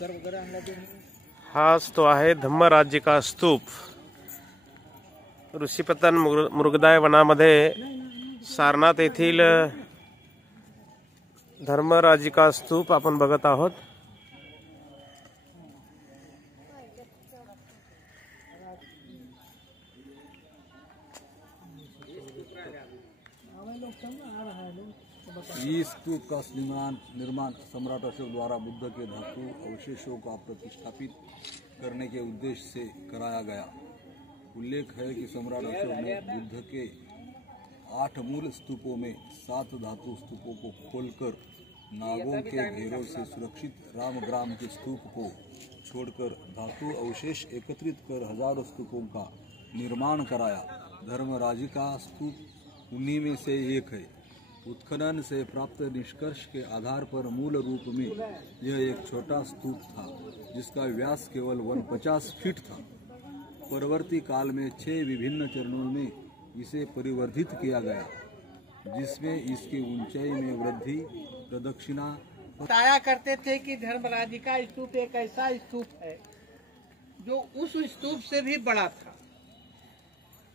हाच तो आहे धम्मराजिका स्तूप. ऋषीपतन मृगदाय वनामध्ये सारनाथ येथील धर्मराजिका स्तूप आपण बघत आहोत. इस स्तूप का निर्माण सम्राट अशोक द्वारा बुद्ध के धातु अवशेषों का प्रतिष्ठापित करने के उद्देश्य से कराया गया. उल्लेख है कि सम्राट अशोक ने बुद्ध के 8 मूल स्तूपों में 7 धातु स्तूपों को खोलकर नागों के घेरों से सुरक्षित रामग्राम के स्तूप को छोड़कर धातु अवशेष एकत्रित कर हजारों स्तूपों का निर्माण कराया. धर्मराजिका स्तूप उन्हीं में से एक है. उत्खनन से प्राप्त निष्कर्ष के आधार पर मूल रूप में यह एक छोटा स्तूप था जिसका व्यास केवल 50 फीट था. परवर्ती काल में 6 विभिन्न चरणों में इसे परिवर्धित किया गया जिसमें इसकी ऊंचाई में वृद्धि प्रदक्षिणा. बताया करते थे कि धर्मराजिका स्तूप एक ऐसा स्तूप है जो उस स्तूप से भी बड़ा था.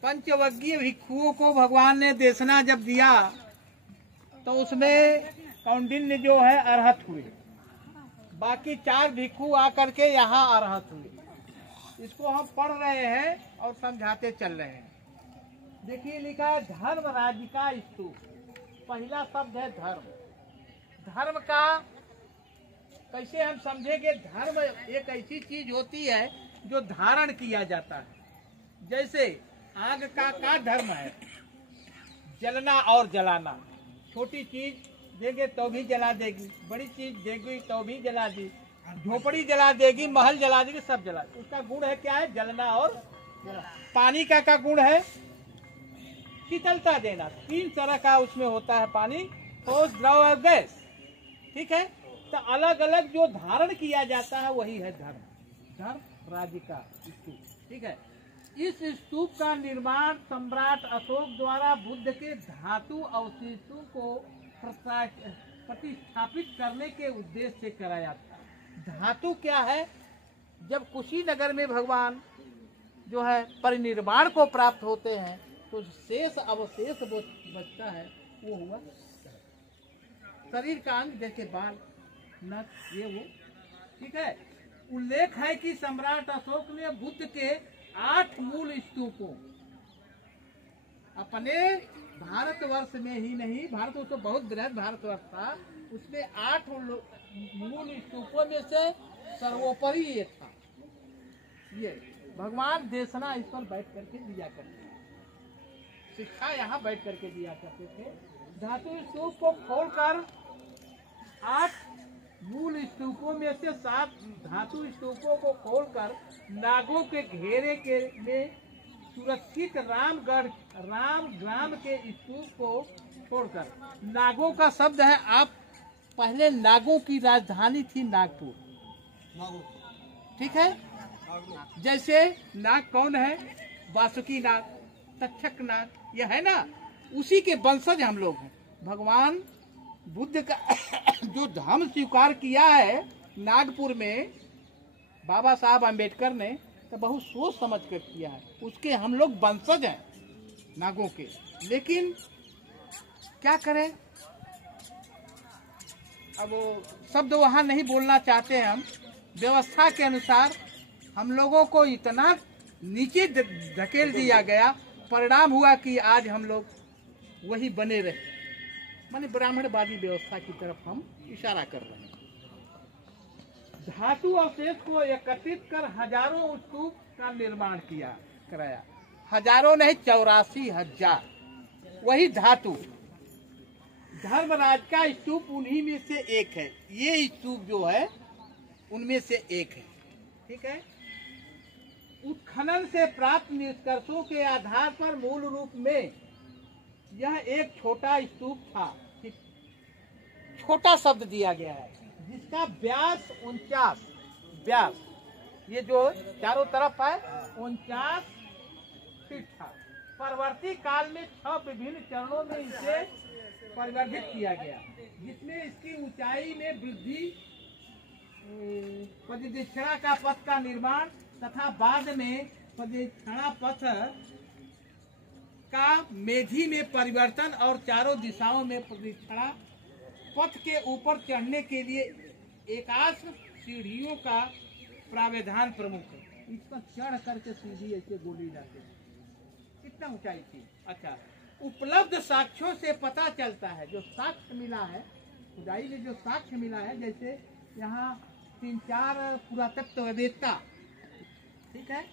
पंचवग्गीय भिक्षुओं को भगवान ने देशना जब दिया तो उसमें कौंडिन्य जो है अरहत हुए. बाकी 4 भिक्षु आकर के यहाँ अरहत हुए. इसको हम पढ़ रहे हैं और समझाते चल रहे हैं. देखिए लिखा है धर्मराजिका स्तूप. पहला शब्द है धर्म. धर्म का कैसे हम समझेंगे? धर्म एक ऐसी चीज होती है जो धारण किया जाता है. जैसे आग का धर्म है जलना और जलाना. छोटी चीज देंगे तो भी जला देगी, बड़ी चीज देगी तो भी जला दी, झोपड़ी जला देगी, महल जला देगी, सब जला. उसका गुण है क्या है? जलना और जला. पानी का गुण है शीतलता देना. 3 तरह का उसमें होता है पानी, ठोस, द्रव और गैस. ठीक है. तो अलग अलग जो धारण किया जाता है वही है धर्म. धर्मराजिका स्तूप. ठीक है. इस स्तूप का निर्माण सम्राट अशोक द्वारा बुद्ध के धातु अवशेषों को प्रतिष्ठापित करने के उद्देश्य से कराया था. धातु क्या है? जब कुशीनगर में भगवान जो है परिनिर्वाण को प्राप्त होते हैं तो शेष अवशेष बचता है वो हुआ शरीर का अंग, जैसे बाल, नख, ये वो. ठीक है. उल्लेख है कि सम्राट अशोक ने बुद्ध के 8 मूल स्तूपों अपने भारतवर्ष में ही नहीं, भारत तो बहुत बृहद भारतवर्ष था, उसमें 8 मूल स्तूपों में से सर्वोपरि ये था. ये भगवान देशना इस पर बैठ करके दिया करते थे. शिक्षा यहाँ बैठ करके दिया करते थे. धातु स्तूप को खोलकर 8 मूल स्तूपों में से 7 धातु स्तूपों को खोलकर नागों के घेरे के में सुरक्षित रामग्राम के स्तूप को छोड़कर. नागों का शब्द है, आप पहले नागों की राजधानी थी नागपुर. ठीक है. जैसे नाग कौन है? वासुकी नाग, तक्षक नाग, यह है ना, उसी के वंशज हम लोग हैं. भगवान बुद्ध का जो धर्म स्वीकार किया है नागपुर में बाबा साहब अम्बेडकर ने, तो बहुत सोच समझ कर किया है. उसके हम लोग वंशज हैं नागों के. लेकिन क्या करें, अब वो शब्द वहाँ नहीं बोलना चाहते हैं हम. व्यवस्था के अनुसार हम लोगों को इतना नीचे धकेल दिया गया, परिणाम हुआ कि आज हम लोग वही बने रहे. माने ब्राह्मणवादी व्यवस्था की तरफ हम इशारा कर रहे हैं. धातु अवशेष को एकत्रित कर हजारों स्तूप का निर्माण कराया. हजारों नहीं, 84,000 वही धातु. धर्मराज का स्तूप उन्हीं में से एक है. ये स्तूप जो है उनमें से एक है. ठीक है. उत्खनन से प्राप्त निष्कर्षों के आधार पर मूल रूप में यह एक छोटा स्तूप था. छोटा शब्द दिया गया है जिसका व्यास 49 व्यास, ये जो चारों तरफ है 49 फीट था. परवर्ती काल में 6 विभिन्न चरणों में इसे परिवर्धित किया गया जिसमें इसकी ऊंचाई में वृद्धि प्रदक्षिणा का पथ का निर्माण तथा बाद में प्रदक्षिणा पथ का मेधी में परिवर्तन और चारों दिशाओं में प्रदक्षिणा पथ के ऊपर चढ़ने के लिए एकाश सीढ़ियों का प्रावधान प्रमुख है। इस पर चढ़ करके सीढ़ी ऐसे बोली जाती है। कितना ऊंचाई थी? अच्छा, उपलब्ध साक्ष्यों से पता चलता है, जो साक्ष्य मिला है खुदाई में, जो साक्ष्य मिला है, जैसे यहाँ 3-4 पुरातत्ववेत्ता, ठीक है,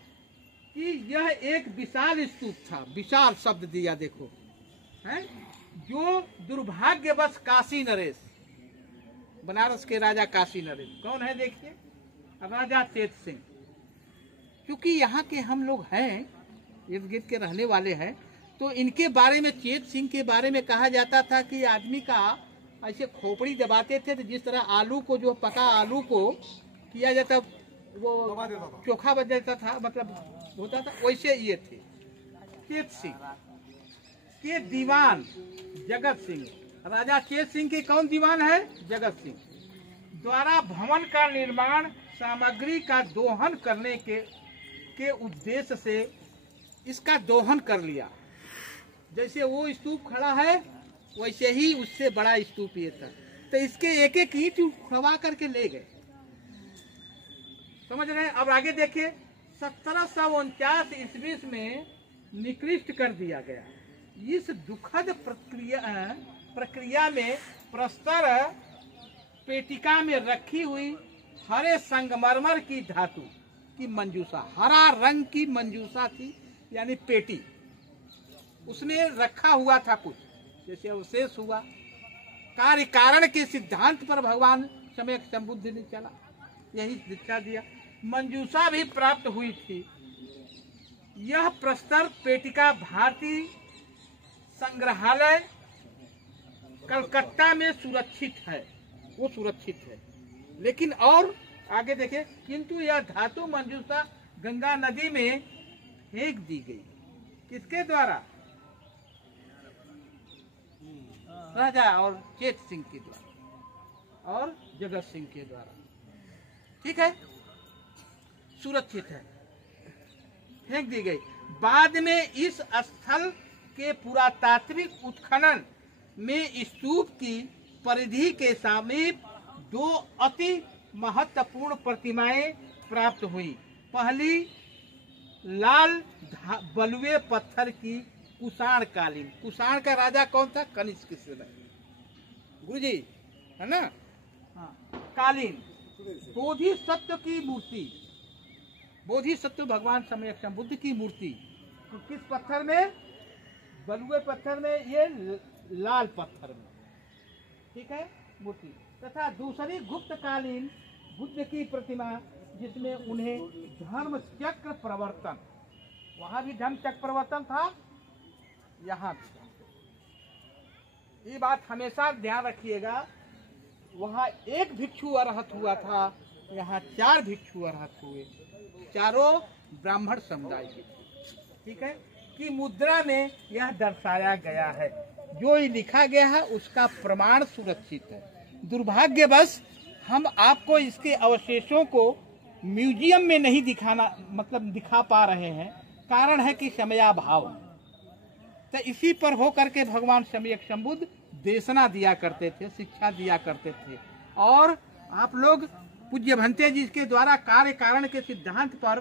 कि यह एक विशाल स्तूप था। विशाल शब्द दिया देखो, है, जो दुर्भाग्यवश काशी नरेश, बनारस के राजा काशी नरेश कौन है देखिए, राजा चेत सिंह। क्योंकि यहाँ के हम लोग हैं, इर्द गिर्द के रहने वाले हैं, तो इनके बारे में, चेत सिंह के बारे में कहा जाता था कि आदमी का ऐसे खोपड़ी दबाते थे, तो जिस तरह आलू को, जो पका आलू को किया जाता वो चोखा बन जाता था, मतलब होता था, वैसे ये थे। चेत सिंह के दीवान जगत सिंह, राजा चेत सिंह के कौन दीवान है? जगत सिंह द्वारा भवन का निर्माण सामग्री का दोहन करने के उद्देश्य से इसका दोहन कर लिया। जैसे वो स्तूप खड़ा है वैसे ही उससे बड़ा स्तूप ये था, तो इसके एक एक ईंट उठवा करके ले गए। समझ रहे हैं? अब आगे देखिए, 1749 ईस्वी में निकृष्ट कर दिया गया। इस दुखद प्रक्रिया में प्रस्तर पेटिका में रखी हुई हरे संगमरमर की धातु की मंजूसा, हरा रंग की मंजूसा थी, यानी पेटी, उसमें रखा हुआ था कुछ, जैसे अवशेष हुआ। कार्य कारण के सिद्धांत पर भगवान सम्यक संबुद्ध ने चला, यही दीक्षा दिया। मंजूसा भी प्राप्त हुई थी। यह प्रस्तर पेटिका भारतीय संग्रहालय कलकत्ता में सुरक्षित है, वो सुरक्षित है। लेकिन और आगे देखें, किंतु यह धातु मंजूसा गंगा नदी में फेंक दी गई। किसके द्वारा? राजा और चेत सिंह के द्वारा और जगत सिंह के द्वारा, ठीक है, सुरक्षित है, फेंक दी गई। बाद में इस स्थल के पुरातात्विक उत्खनन में स्तूप की परिधि के समीप 2 अति महत्वपूर्ण प्रतिमाएं प्राप्त हुई। पहली लाल बलुए पत्थर की कुषाण कालीन, कुषाण का राजा कौन था? कनिष्क गुरुजी, है ना? हाँ, कालीन बोधिसत्व की मूर्ति, बोधिसत्व भगवान सम्यक संबुद्ध की मूर्ति। तो किस पत्थर में? बलुए पत्थर में, ये लाल पत्थर में, ठीक है, मूर्ति। तथा दूसरी गुप्तकालीन बुद्ध की प्रतिमा, जिसमें उन्हें धर्म चक्र प्रवर्तन, वहां भी धर्म चक्र प्रवर्तन था, यहाँ भी। ये बात हमेशा ध्यान रखिएगा, वहाँ एक भिक्षु अरहत हुआ था, यहाँ 4 भिक्षु अरहत हुए, चारों ब्राह्मण समुदाय के, ठीक है, कि मुद्रा में यह दर्शाया गया है। जो ये लिखा गया है उसका प्रमाण सुरक्षित है। दुर्भाग्यवश हम आपको इसके अवशेषों को म्यूजियम में नहीं दिखाना, मतलब दिखा पा रहे हैं, कारण है कि समयाभाव। तो इसी पर हो करके भगवान सम्यक संबुद्ध देशना दिया करते थे, शिक्षा दिया करते थे। और आप लोग पूज्य भंते जी के द्वारा कार्य कारण के सिद्धांत पर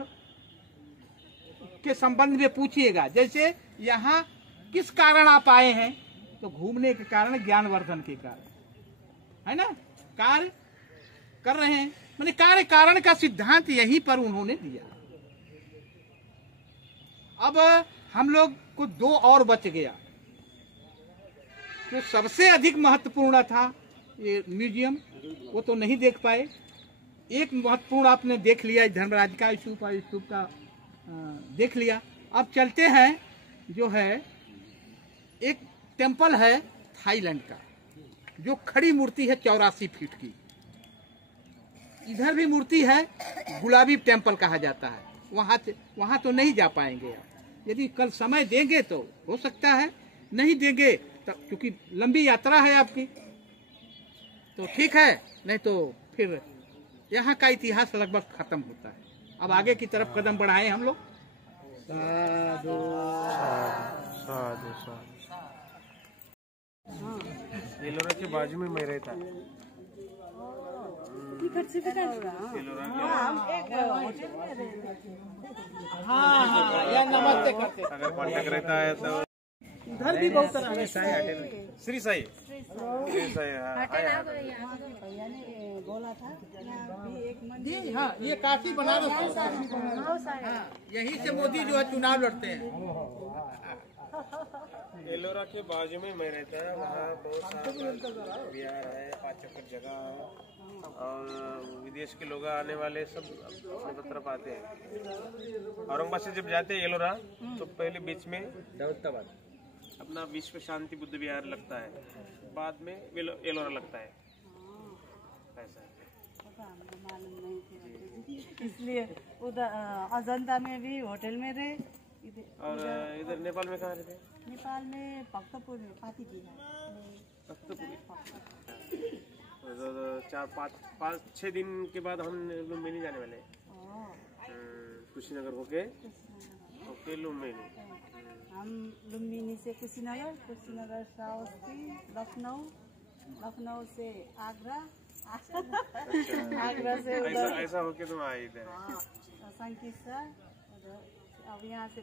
के संबंध में पूछिएगा। जैसे यहाँ किस कारण आप आए हैं? तो घूमने के कारण, ज्ञानवर्धन के कारण, है ना, कार्य कर रहे हैं, मैंने कार्य कारण का सिद्धांत यहीं पर उन्होंने दिया। अब हम लोग को 2 और बच गया। जो सबसे अधिक महत्वपूर्ण था ये म्यूजियम, वो तो नहीं देख पाए। एक महत्वपूर्ण आपने देख लिया, धर्मराज का स्तूप और स्तूप का देख लिया। अब चलते हैं, जो है एक टेम्पल है थाईलैंड का, जो खड़ी मूर्ति है 84 फीट की। इधर भी मूर्ति है, गुलाबी टेम्पल कहा जाता है। वहाँ तो नहीं जा पाएंगे आप। यदि कल समय देंगे तो हो सकता है, नहीं देंगे तो, क्योंकि लंबी यात्रा है आपकी, तो ठीक है, नहीं तो फिर यहाँ का इतिहास लगभग खत्म होता है। अब आगे की तरफ कदम बढ़ाए हम लोग। साधु साधु साधु। एलोरा के बाजू में मैं रहता। हाँ हाँ, या नमस्ते करते। अगर कांटेक्ट रहता है तो इधर भी बहुत तरह श्री साई बोला था भी एक जी हाँ, ये काशी बनारस हाँ, यहीं से मोदी जो है चुनाव लड़ते हैं। एलोरा के बाजू में मैं रहता है, वहाँ बहुत सारा बिहार है, 5 एकड़ जगह है और विदेश के लोग आने वाले सब अपने तरफ आते हैं। औरंगाबाद से जब जाते हैं एलोरा तो पहले बीच में दौलताबाद अपना विश्व शांति बुद्ध विहार लगता है, बाद में एलोरा लगता है। ऐसा है। मालूम नहीं थी, इसलिए उधर अजंता में भी होटल में रहे। और इधर नेपाल में कहाँ रहते? नेपाल में भक्तपुर में पाती जी है। तो 4-5-6 दिन के बाद हम लुम्बिनी जाने वाले हैं। कुशीनगर होके लुम्बिनी। हम लुम्बिनी से कुशीनगर, कुशीनगर श्रावस्ती, लखनऊ से आगरा, आगरा से उधर ऐसा होके तुम आए इधर। संकिसा, अब यहाँ से